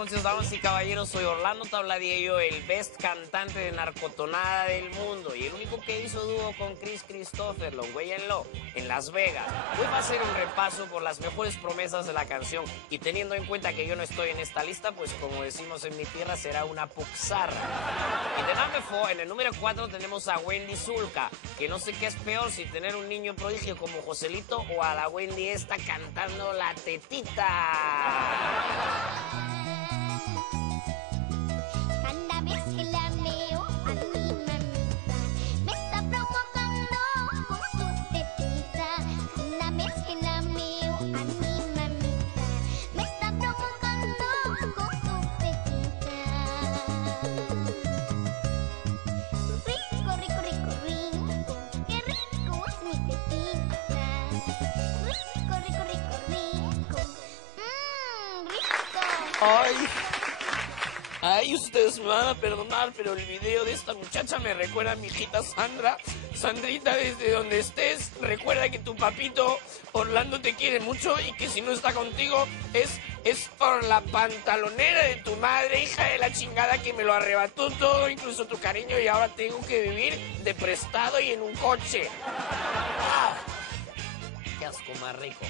noches, damas y caballeros. Soy Orlando Tabladiello, el best cantante de narcotonada del mundo y el único que hizo dúo con Chris Christopher, huéllenlo, en Las Vegas. Hoy va a ser un repaso por las mejores promesas de la canción y teniendo en cuenta que yo no estoy en esta lista, pues como decimos en mi tierra, será una puxarra. Y de number 4, en el número 4 tenemos a Wendy Zulka, que no sé qué es peor, si tener un niño prodigio como Joselito o a la Wendy esta cantando La Tetita. Cada vez que la veo a mi mamita me está provocando con su tetita. Cada vez que la veo a mi mamita me está provocando con su tetita. Rico, rico, rico, rico, qué rico es mi tetita. Rico, rico, rico, rico, rico. Ay, ustedes me van a perdonar, pero el video de esta muchacha me recuerda a mi hijita Sandra. Sandrita, desde donde estés, recuerda que tu papito Orlando te quiere mucho y que si no está contigo es por la pantalonera de tu madre, hija de la chingada, que me lo arrebató todo, incluso tu cariño, y ahora tengo que vivir de prestado y en un coche. ¡Ah! ¡Qué asco más rico!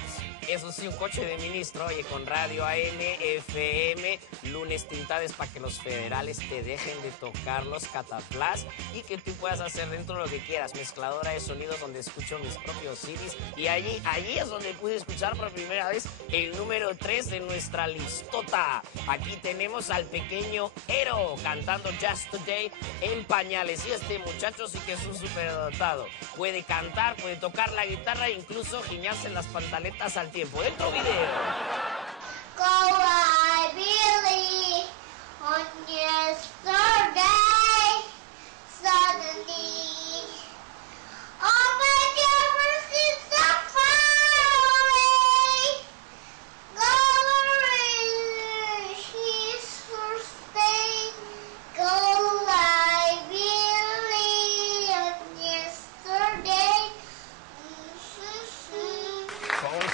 Eso sí, un coche de ministro, oye, con radio AM, FM, lunes tintades para que los federales te dejen de tocar los cataplas y que tú puedas hacer dentro lo que quieras. Mezcladora de sonidos donde escucho mis propios CDs y allí es donde pude escuchar por primera vez el número 3 de nuestra listota. Aquí tenemos al pequeño Ero cantando Just Today en pañales. Y este muchacho sí que es un superdotado. Puede cantar, puede tocar la guitarra e incluso giñarse en las pantaletas al tiempo. Dentro video. Go I believe on yesterday, suddenly all my dreams seem so far away. Go where she's sustained. Go I believe on yesterday.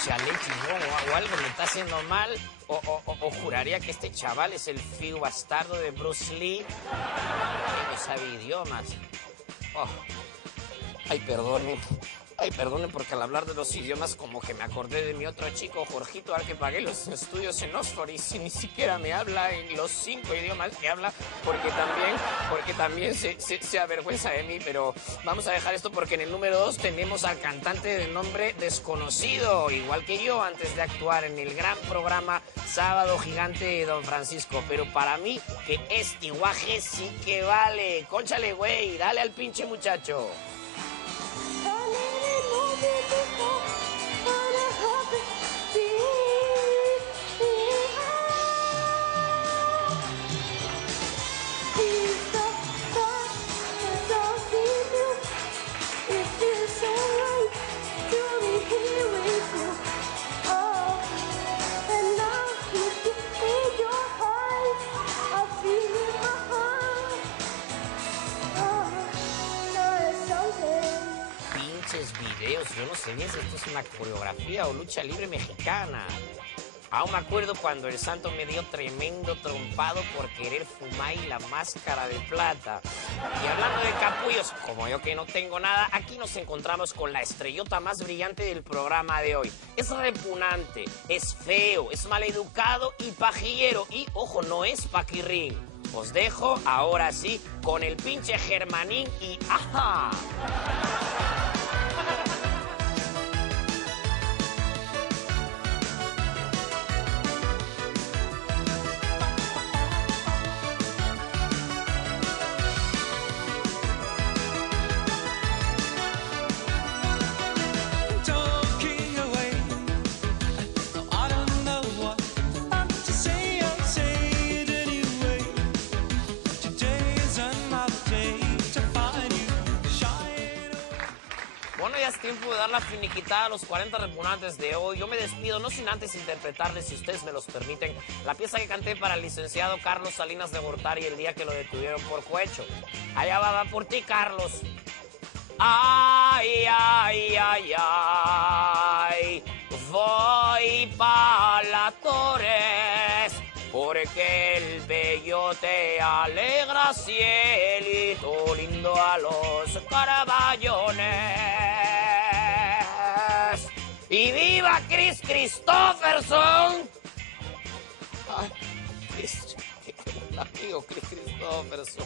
Chale, chingón, o algo me está haciendo mal, o juraría que este chaval es el fiu bastardo de Bruce Lee, que no sabe idiomas. Oh. Ay, perdonen, porque al hablar de los idiomas como que me acordé de mi otro chico, Jorgito, al que pagué los estudios en Oxford y si ni siquiera me habla en los 5 idiomas que habla, porque también se avergüenza de mí, pero vamos a dejar esto porque en el número 2 tenemos al cantante de nombre desconocido, igual que yo, antes de actuar en el gran programa Sábado Gigante de Don Francisco, pero para mí que este guaje sí que vale. Cónchale, güey, dale al pinche muchacho. Videos, yo no sé bien si esto es una coreografía o lucha libre mexicana. Aún me acuerdo cuando el santo me dio tremendo trompado por querer fumar y la máscara de plata. Y hablando de capullos, como yo que no tengo nada, aquí nos encontramos con la estrellota más brillante del programa de hoy. Es repugnante, es feo, es maleducado y pajillero. Y, ojo, no es paquirrín. Os dejo, ahora sí, con el pinche Germanín y ¡ajá! Bueno, ya es tiempo de dar la finiquitada a los 40 repugnantes de hoy. Yo me despido, no sin antes interpretarles, si ustedes me los permiten, la pieza que canté para el licenciado Carlos Salinas de Gortari el día que lo detuvieron por cohecho. Allá va por ti, Carlos. Ay, ay, ay, ay, voy pa' la Torres, porque todo te alegra, cielito lindo a los Carballones. ¡Y viva Chris Christopherson! Ay, el amigo Chris Christopherson.